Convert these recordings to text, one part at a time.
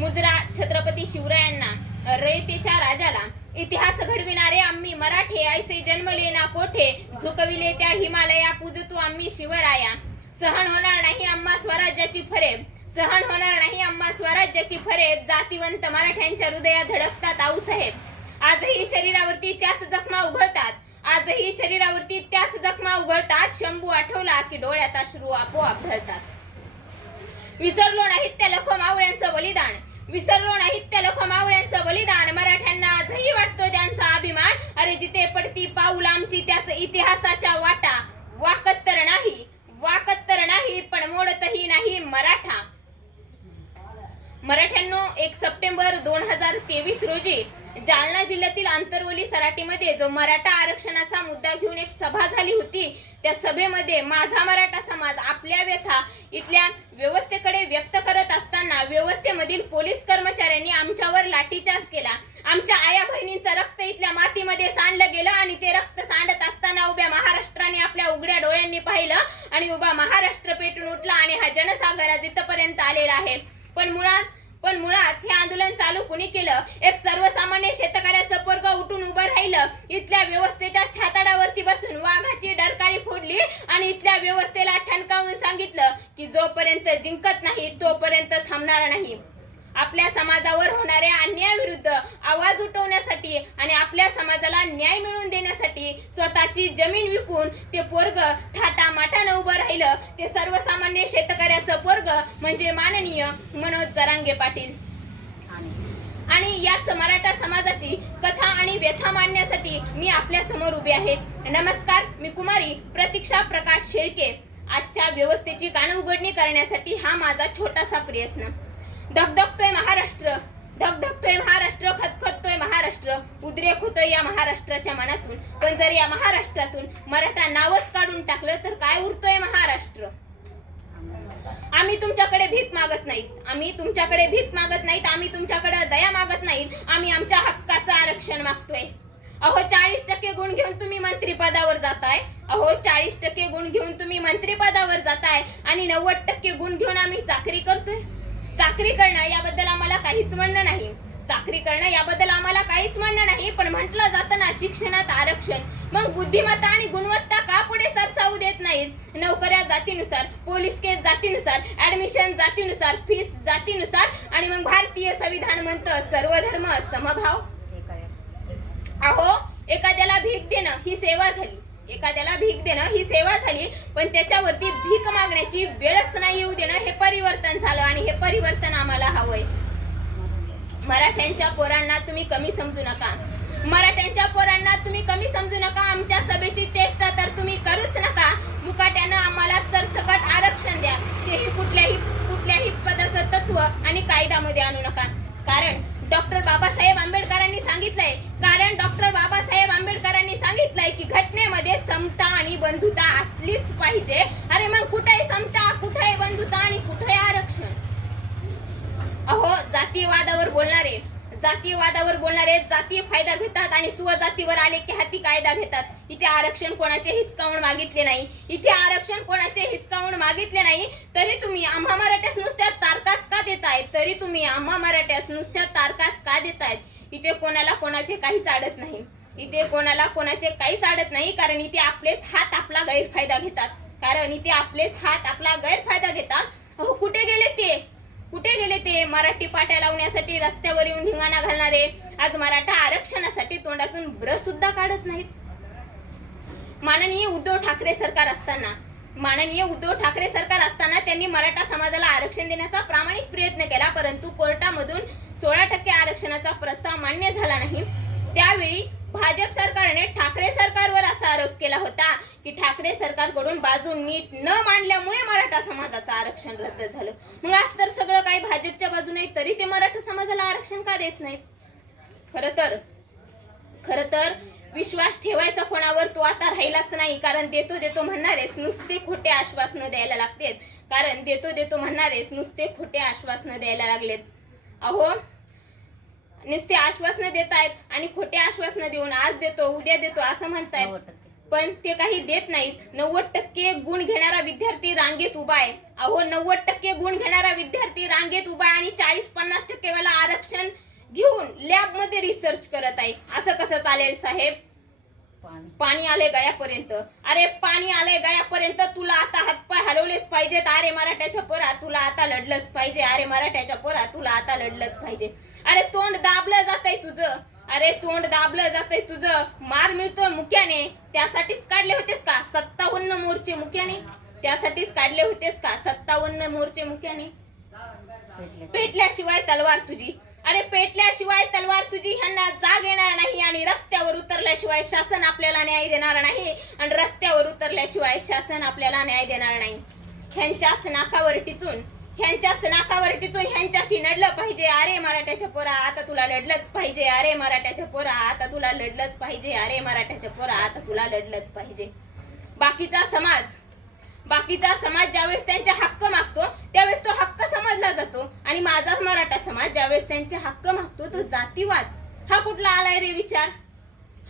मुजरा छत्रपती शिवरायांना रयतेच्या राजाला इतिहास घडविणारे आम्ही मराठे ऐसे जन्मले ना कोठे झुकविले त्या हिमालया पूजतो आम्ही शिवराया. सहन होणार नाही आम्हा स्वराज्याची फरेब सहन होणार नाही आम्हा स्वराज्याची फरेब जातीवंत मराठ्यांच्या हृदयात धडकतात आऊसाहेब आजही शरीरावरती त्याच जखमा उघडतात आजही शरीरावरती त्याच जखमा उघडतात शंभू आठवला की डोळ्यात अश्रू आपोआप ढळतात. विसरलो नाहीत त्या लखो मावळ्यांचं बलिदान विसरलो नाहीत त्या लोक मावळ्यांचं बलिदान. मराठ्यांना आजही वाटतो त्यांचा अभिमान. अरे जिथे पडती पाऊल आमची त्याच इतिहासाच्या वाटा. वाकत तर नाही वाकत तर नाही पण मोडतही नाही मराठा. मराठ्यांनो एक सप्टेंबर दोन हजार तेवीस रोजी जालना जिल्ह्यातील आंतरवली सराटीमध्ये जो मराठा आरक्षणाचा मुद्दा घेऊन एक सभा झाली होती. त्या सभेमध्ये माझा मराठा समाज आपल्या व्यथा इथल्या व्यवस्थेकडे व्यक्त करत असताना व्यवस्थेमधील पोलीस कर्मचाऱ्यांनी आमच्यावर लाठीचार्ज केला. आमच्या आया बहिणींचं रक्त इथल्या मातीमध्ये सांडलं गेलं आणि ते रक्त सांडत असताना उभ्या महाराष्ट्राने आपल्या उघड्या डोळ्यांनी पाहिलं आणि उभा महाराष्ट्र पेटून उठला आणि हा जनसागर आज इथपर्यंत आलेला आहे. पण मुळात पण मुळात हे आंदोलन चालू कुणी केलं? एक सर्वसामान्य शेतकऱ्याचं पोरग उठून उभं राहिलं. इथल्या व्यवस्थेच्या छाताडावरती बसून वाघाची डरकाळी फोडली आणि इथल्या व्यवस्थेला ठणकावून सांगितलं की जोपर्यंत जिंकत नाही तोपर्यंत थांबणार नाही. आपल्या समाजावर होणाऱ्या अन्यायाविरुद्ध आवाज उठवण्यासाठी आणि आपल्या समाजाला न्याय मिळवून देण्यासाठी स्वतःची जमीन विकून ते पोरग थाटा माठानं उभं राहिलं. ते सर्वसामान्य शेतकऱ्याचं पोरग म्हणजे माननीय मनोज जरांगे पाटील. आणि याच मराठा समाजाची कथा आणि व्यथा मांडण्यासाठी मी आपल्यासमोर उभी आहे. नमस्कार मी कुमारी प्रतीक्षा प्रकाश शेळके. आजच्या व्यवस्थेची कान उघडणी करण्यासाठी हा माझा छोटासा प्रयत्न. धगधगतोय महाराष्ट्र. धगधगतोय महाराष्ट्र खतखततोय महाराष्ट्र. उद्रेक होतोय या महाराष्ट्राच्या मनातून. पण जर या महाराष्ट्रातून मराठा नावच काढून टाकलं तर काय उरतोय महाराष्ट्र? आम्ही तुमच्याकडे भीक मागत नाहीत. आम्ही तुमच्याकडे भीक मागत नाहीत. आम्ही तुमच्याकडे दया मागत नाहीत. आम्ही आमच्या हक्काचं आरक्षण मागतोय. अहो चाळीस टक्के गुण घेऊन तुम्ही मंत्रीपदावर जाताय. अहो चाळीस टक्के गुण घेऊन तुम्ही मंत्रीपदावर जाताय. आणि नव्वद टक्के गुण घेऊन आम्ही चाकरी करतोय. चाकरी करणं याबद्दल आम्हाला काहीच म्हणणं नाही. चाकरी करणं याबद्दल आम्हाला काहीच म्हणणं नाही पण म्हटलं जातं ना शिक्षणात आरक्षण. मग बुद्धिमत्ता आणि गुणवत्ता का पुढे सरसावू देत नाहीत? नोकऱ्या जातीनुसार पोलीस केस जातीनुसार ऍडमिशन जातीनुसार फीस जातीनुसार आणि मग भारतीय संविधान म्हणतं सर्व धर्म समभाव. अहो एखाद्याला भीक देणं ही सेवा झाली. एखाद्याला भीक देणं ही सेवा झाली पण त्याच्यावरती भीक मागण्याची वेळच नाही येऊ देणं हे परिवर्तन झालं आणि हे परिवर्तन आम्हाला हवंय. मराठ्यांच्या पोरांना तुम्ही कमी समजू नका. मराठ्यांच्या पोरांना तुम्ही कमी समजू नका. आमच्या सभेची चेष्टा तर तुम्ही करूच नका. मुकाट्यानं आम्हाला सरसकट आरक्षण द्या. तेही कुठल्याही कुठल्याही पदाचं तत्व आणि कायद्यामध्ये आणू नका. कारण डॉक्टर बाबासाहेब आंबेडकरांनी सांगितलंय. कारण डॉक्टर बाबासाहेब आंबेडकरांनी सांगितलंय की घटनेमध्ये समता आणि बंधुता असलीच पाहिजे. अरे मग कुठे समता कुठे बंधुता आणि कुठे अहो जातीयवादावर बोलणारे जातीयवादावर बोलणारे जातीय फायदा घेतात आणि स्वजातीवर आले की हाती कायदा घेतात. इथे आरक्षण कोणाचे हिसकावून मागितले नाही. इथे आरक्षण कोणाचे हिसकावून मागितले नाही तरी तुम्ही आम्हा मराठ्यास नुसत्या तारकाच का देताय? तरी तुम्ही आम्हा मराठ्यास नुसत्या तारकाच का देतायत इथे कोणाला कोणाचे काहीच आडत नाही. इथे कोणाला कोणाचे काहीच आडत नाही कारण इथे आपलेच हात आपला गैरफायदा घेतात. कारण इथे आपलेच हात आपला गैरफायदा घेतात. अहो कुठे गेले ते? कुठे गेले ते? मराठी पाट्या लावण्यासाठी रस्त्यावर येऊन धिंगाणा घालणारे. आज मराठा आरक्षणासाठी तोंडातून ब्रश सुद्धा काढत नाहीत. माननीय उद्धव ठाकरे सरकार असताना माननीय उद्धव ठाकरे सरकार असताना त्यांनी मराठा समाजाला आरक्षण देण्याचा प्रामाणिक प्रयत्न केला परंतु कोर्टामधून सोळा टक्के आरक्षणाचा प्रस्ताव मान्य झाला नाही. त्यावेळी भाजप सरकारने ठाकरे सरकारवर असा आरोप केला होता. की ठाकरे सरकारकडून बाजू नीट न मांडल्यामुळे मराठा समाजाचं आरक्षण रद्द झालं. मग आज तर सगळं काही भाजपच्या बाजूने तरी ते मराठा समाजाला आरक्षण का देत नाहीत? खर तर खर तर विश्वास ठेवायचा कोणावर तो आता राहिलाच नाही कारण देतो देतो म्हणणारेच नुसते खोटे आश्वासनं द्यायला लागतेत कारण देतो देतो म्हणणारेच नुसते खोटे आश्वासनं द्यायला लागलेत. अहो नुसते आश्वासनं देत आहेत आणि खोटे आश्वासनं देऊन आज देतो उद्या देतो असं म्हणतायत. हो, हो. पण ते काही देत नाहीत. नव्वद टक्के गुण घेणारा विद्यार्थी रांगेत उभा आहे. अहो नव्वद टक्के गुण घेणारा विद्यार्थी रांगेत उभा आहे आणि चाळीस पन्नास टक्के वेळेला आरक्षण घेऊन लॅबमध्ये रिसर्च करत आहे. असं कसं चालेल साहेब? पाणी. आले गळ्यापर्यंत. अरे पाणी आले गळ्यापर्यंत तुला आता हातपाय हलवलेच पाहिजेत. अरे मराठ्याच्या पोरा तुला आता लढलंच पाहिजे. अरे मराठ्याच्या पोरा तुला आता लढलंच पाहिजे. अरे तोंड दाबलं जातंय तुझं. अरे तोंड दाबलं जातंय तुझं. मार मिळतोय मुख्याने त्यासाठीच काढले होतेस का? सत्तावन्न मोर्चे मुख्याने त्यासाठीच काढले होतेस का? सत्तावन्न मोर्चे मुख्याने पेटल्याशिवाय तलवार तुझी. अरे पेटल्याशिवाय तलवार तुझी. ह्यांना जाग येणार नाही आणि रस्त्यावर उतरल्याशिवाय शासन आपल्याला न्याय देणार नाही. आणि रस्त्यावर उतरल्याशिवाय शासन आपल्याला न्याय देणार नाही. ह्यांच्याच नाकावर टिचून ह्यांच्याच नाकावर टिचून ह्यांच्याशी लढलं पाहिजे. अरे मराठ्याच्या पोरा आता तुला लढलंच पाहिजे. अरे मराठ्याच्या पोरा आता तुला लढलंच पाहिजे. अरे मराठ्याच्या पोरा आता तुला लढलंच पाहिजे. बाकीचा समाज बाकीचा समाज ज्यावेळेस त्यांचे हक्क मागतो त्यावेळेस तो हक्क समजला जातो. आणि माझा मराठा समाज ज्यावेळेस त्यांचे हक्क मागतो तो जातीवाद. हा कुठला आलाय रे विचार?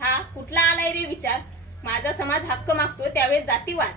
हा कुठला आलाय रे विचार? माझा समाज हक्क मागतो त्यावेळेस जातीवाद.